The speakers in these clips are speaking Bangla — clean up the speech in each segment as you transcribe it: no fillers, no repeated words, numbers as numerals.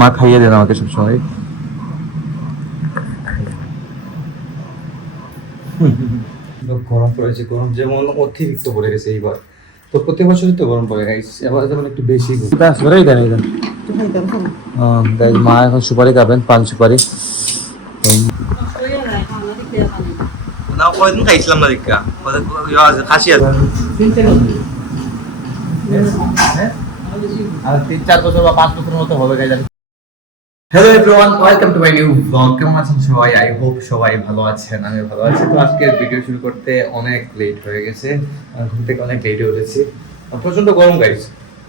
মা খাইয়ে দেন আমাকে সবসময়। গরম পড়েছে, গরম যেমন অতিরিক্ত পড়ে গেছে এইবার। তো প্রতি বছরই তো গরম পড়ে গাইস, এবার যেমন একটু বেশি আসবেই দেন এটা। গাইস মা এখন সুপারি খাবেন, পান সুপারি। না কয়দিন খাইছিলাম না দেখা, খাসি আছে আর 3-4 বছর বা 5 বছরের মতো হবে guys. Hello everyone, welcome to my new blog. কেমন আছেন সবাই? আই হোপ সবাই ভালো আছেন, আমি ভালো আছি। তো আজকে ভিডিও শুরু করতে অনেক লেট হয়ে গেছে, ঘুম থেকে অনেক লেটে উঠেছি। প্রচন্ড গরম গাইস,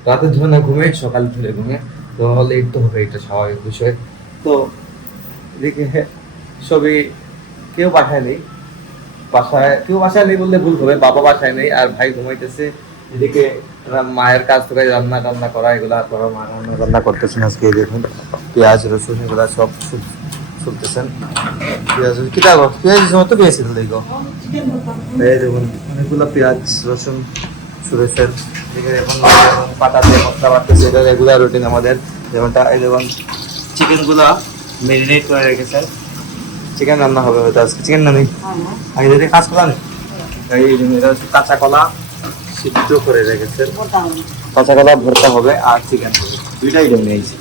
রাতে ধরে না ঘুমে, সকাল ধরে ঘুমে, তো লেট তো হবে, এটা স্বাভাবিক বিষয়। তো এদিকে সবই কেউ বাসায় নেই, কেউ বাসায় নেই বললে ভুল হবে, বাবা বাসায় নেই আর ভাই ঘুমাইতেছে। এদিকে মায়ের কাজ থেকে রান্না টান্না করা, এগুলা করা, মা রান্না করতেছেন আজকে। দেখুন পেঁয়াজ রসুন এগুলা সব শুনতেছেন। পেঁয়াজ কি দেখো, পেঁয়াজ মতো পেঁয়াজ ছিল দেখো, এই দেখুন অনেকগুলো পেঁয়াজ রসুন ছুড়েছেন। এখন পাতা দিয়ে মশলা বাড়তেছে, এটা রেগুলার রুটিন আমাদের। যেমনটা এই দেখুন চিকেন গুলা মেরিনেট করে রেখেছেন, চিকেন রান্না হবে হয়তো আজকে। চিকেন না নেই, আমি যদি কাঁচ কলা নেই, এটা হচ্ছে কাঁচা কলা সিদ্ধ করে রেখেছেন, কাঁচা কলা ভর্তা হবে আর চিকেন হবে, দুইটাই আইটেম নিয়েছি।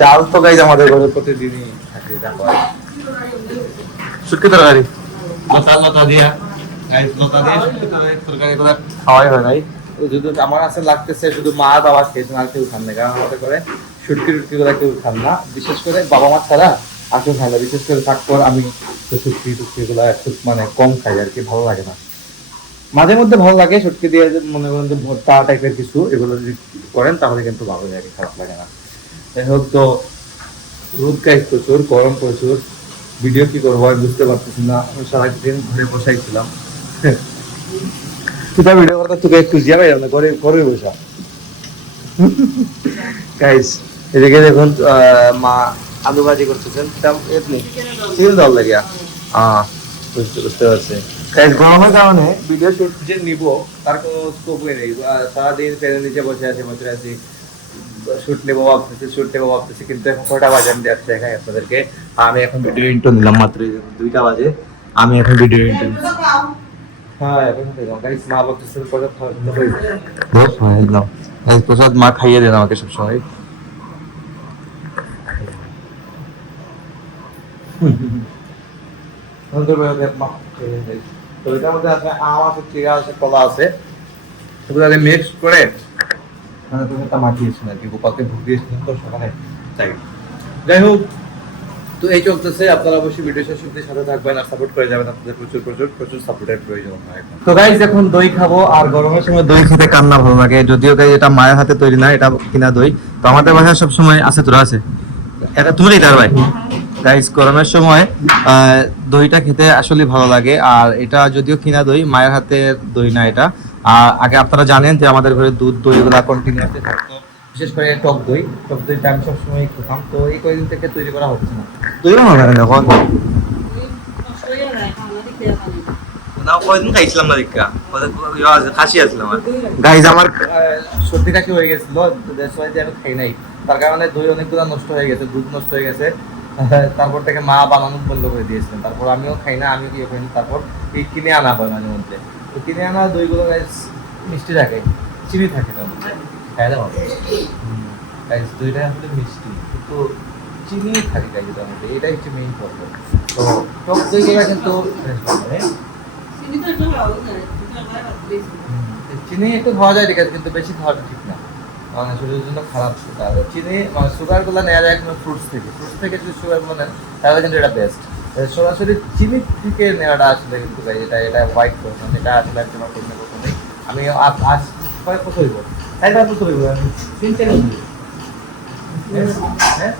ডাল তো গাইজ আমাদের ঘরে প্রতিদিনই থাকে, দেখো শুটকি তরকারি লতা লতা দিয়া, লতা দিয়ে শুটকি তরকারি গুলা খাওয়াই হয় নাই। যদি আমার আছে লাগতেছে শুধু মা আর বাবা খেয়েছেন, আর কেউ খান না, কারণ আমাদের করে শুটকি টুটকি গুলা কেউ খান না, বিশেষ করে বাবা মা ছাড়া আর কেউ খান না। বিশেষ করে তারপর আমি তো শুটকি টুটকি গুলা একটু মানে কম খাই আর কি, ভালো লাগে না। মাঝে মধ্যে ভালো লাগে শুটকি দিয়ে, মনে করেন যে ভর্তা টাইপের কিছু এগুলো যদি করেন তাহলে কিন্তু ভালো লাগে, খারাপ লাগে না। যাই হোক, তো রোদ গাইজ প্রচুর, গরম প্রচুর, ভিডিও কি করবো আমি বুঝতে পারতেছি না। আমি সারাদিন ঘরে বসাইছিলাম, সেটা ভিডিও করতে তোকে একটু জিয়া পাইলাম না, ঘরে ঘরে বসা গাইজ। এদিকে দেখুন মা আলু ভাজি করতেছেন, চিকেন দল লাগিয়া, বুঝতে বুঝতে পারছি গাইজ। গরমের কারণে ভিডিও শুট যে নিব তার কোনো স্কোপই নেই। সারাদিন ফ্যানের নিচে বসে আছি, শুট নেবো ভাবতেছি, কিন্তু এখন কয়টা বাজে আমি যাচ্ছি দেখাই আপনাদেরকে। আমি এখন ভিডিও ইন্ট্রো নিলাম মাত্র, 2টা বাজে, আমি এখন ভিডিও ইন্ট্রো নিচ্ছি। হ্যাঁ এখন গাইজ মা বলতেছে প্রসাদ খাওয়া, প্রসাদ মা খাইয়ে দেন আমাকে সবসময়। তো এটার মধ্যে আছে আম আছে, চিড়া আছে, কলা আছে, এগুলো মিক্স করে মানে প্রসাদটা মাখিয়েছেন আর কি, গোপালকে ভোগ দিয়েছিলেন তো সকালে, তাই। যাই হোক, তো এই চলতেছে। আপনারা অবশ্যই ভিডিও শেষ অবধি সাথে থাকবেন আর সাপোর্ট করে যাবেন, আপনাদের প্রচুর প্রচুর প্রচুর সাপোর্টের প্রয়োজন হয়। তো গাইস এখন দই খাবো, আর গরমের সময় দই খেতে কার না ভালো লাগে, যদিও গাইস এটা মায়ের হাতে তৈরি না, এটা কিনা দই। তো আমাদের বাসায় সব সময় আছে, তোরা আছে এটা তুমি তার ভাই। গাইস গরমের সময় দইটা খেতে আসলে ভালো লাগে, আর এটা যদিও কিনা দই, মায়ের হাতের দই না এটা। আগে আপনারা জানেন যে আমাদের ঘরে দুধ দই এগুলো কন্টিনিউয়াসলি থাকতো, বিশেষ করে টক দইটা আমি সবসময় খেতাম। তো এই কয়েকদিন থেকে তৈরি করা হচ্ছে না, দই ভালো লাগে না এখন। না কয়দিন খাইছিলাম না দেখা, খাসি আসলাম আর গাইজ আমার সর্দি কাশি হয়ে গেছিল, আমি খাই নাই, তার কারণে দই অনেকগুলো নষ্ট হয়ে গেছে, দুধ নষ্ট হয়ে গেছে। তারপর থেকে মা বানানো বন্ধ করে দিয়েছিলেন, তারপর আমিও খাই না, আমি কি করি তারপর এই কিনে আনা হয় মাঝে মধ্যে। তো কিনে আনা দইগুলো গাইজ মিষ্টি থাকে, চিনি থাকে তার মধ্যে, খাই দাও গাইজ দইটা আসলে মিষ্টি কিন্তু চিনি থাকে গাইজ তার মধ্যে, এটাই হচ্ছে মেইন প্রবলেম। তো টক দইগুলো কিন্তু চিনি একটু খাওয়া যায় ঠিক আছে, কিন্তু বেশি খাওয়াটা ঠিক না, মানে শরীরের জন্য খারাপ সেটা। চিনি মানে সুগার গুলো নেওয়া যায় কোনো ফ্রুটস থেকে যদি সুগার গুলো নেন তাহলে কিন্তু এটা বেস্ট। সরাসরি চিনি থেকে নেওয়াটা আসলে কিন্তু এটা হোয়াইট করছেন, এটা আসলে একদম কখনোই আমি আজ কয়েক বছর হইব, 4-5 বছর হইব আমি হ্যাঁ,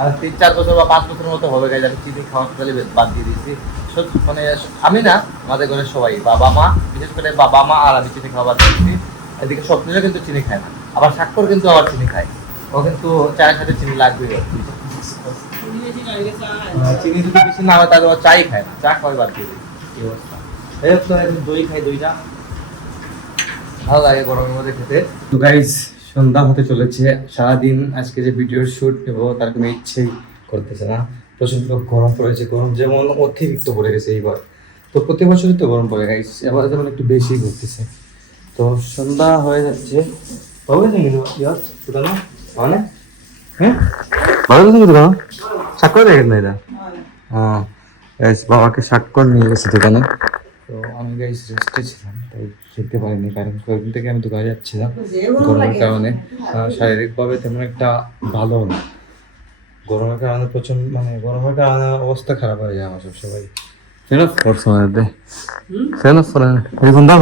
আর 3-4 বছর বা 5 বছরের মতো হবে গাইজ আমি চিনি খাওয়া টোটালি বাদ দিয়ে দিয়েছি। মানে আমি না, আমাদের ঘরে সবাই, বাবা মা, বিশেষ করে বাবা মা আর আমি চিনি খাওয়া বাদ দিয়েছি। এদিকে স্বপ্নিলা কিন্তু চিনি খায় না, আবার স্বাক্ষর কিন্তু আবার চিনি খায়, ও কিন্তু চায়ের সাথে চিনি লাগবে। চিনি যদি বেশি না হয় তাহলে ও চাই খায় না, চা খাওয়াই বাদ দিয়ে দিই, এই অবস্থা। এই তো দই খাই, দইটা ভালো লাগে গরমের মধ্যে খেতে। তো গাইজ সন্ধ্যা হতে চলেছে। সারাদিন আজকে যে ভিডিওর শ্যুট নেবো তার কোনো ইচ্ছেই করতেছে না। প্রচণ্ড গরম পড়েছে, গরম যেমন অতিরিক্ত পড়ে গেছে এইবার। তো প্রতি বছরই তো গরম পড়ে গাইস, এবার যেমন একটু বেশি ঘুরতেছে। তো সন্ধ্যা হয়ে যাচ্ছে, হবে না কিন্তু না মানে হ্যাঁ ভালো কিন্তু দোকান স্বাক্ষর দেখেন না এটা। হ্যাঁ বাবাকে স্বাক্ষর নিয়ে গেছে দোকানে। তো আমি গাইস রেস্টে ছিলাম, তাই শিখতে পারিনি, কারণ কয়েকদিন থেকে আমি দোকানে যাচ্ছিলাম গরমের কারণে। শারীরিকভাবে তেমন একটা ভালো না, গরমের কারণে প্রচন্ড মানে গরমের কারণে অবস্থা খারাপ হয়ে যায় আমার সবাই। ফ্যান অফ করছো আমাদের, ফ্যান অফ করে এখন দাম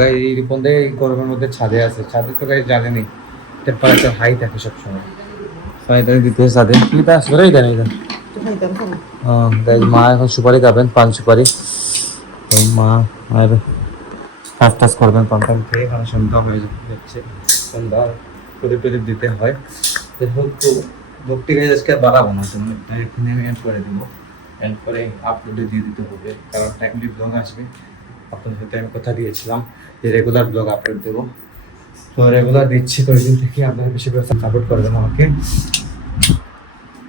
গাই এই বন্ধে গরমের মধ্যে ছাদে আছে, ছাদে তো গাই জানেনি টেম্পারেচার হাই থাকে সবসময়। সাইডে দিতে ছাদে কিটা সরাই দেন এটা। গাই মা এখন সুপারি খাবেন, পান সুপারি। তো মা আর কাজ টাজ করবেন, পান টান খেয়ে এখানে সন্ধ্যা হয়ে যাচ্ছে। সন্ধ্যা প্রদীপ টদীপ দিতে হয়। তো ভক্তি গাইজ আজকে আর বাড়াবো না, তুমি এখানে আমি এন্ড করে দেবো। এন্ড করে আপলোডে দিয়ে দিতে হবে, কারণ টাইমলি ব্লগ আসবে। আপনাদের সাথে আমি কথা দিয়েছিলাম যে রেগুলার ব্লগ আপলোড দেবো, তো রেগুলার দিচ্ছি। তো ওই দিন থেকে আপনারা বেশি বেশি সাপোর্ট করবেন আমাকে।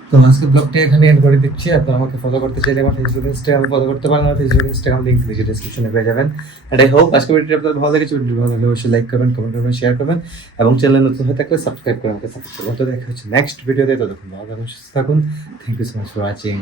তো আজকে ব্লগটা এখানে এন্ড করে দিচ্ছি। আপনারা আমাকে ফলো করতে চাইলে আমার ফেসবুক ইনস্টাগ্রাম ফলো করতে পারেন। আমার ফেসবুক ইনস্টাগ্রাম লিঙ্ক নিচে ডিসক্রিপশনে পেয়ে যাবেন। এন্ড আই হোপ আজকে ভিডিওটি আপনাদের ভালো লেগেছে। ভিডিওটি ভালো লাগলে অবশ্যই লাইক করবেন, কমেন্ট করবেন, শেয়ার করবেন এবং চ্যানেলে নতুন হয়ে থাকলে সাবস্ক্রাইব করে আমাকে সাপোর্ট করবেন। তো দেখা হচ্ছে নেক্সট ভিডিওতে। ততক্ষণ ভালো থাকুন, সুস্থ থাকুন। Thank you so much for watching.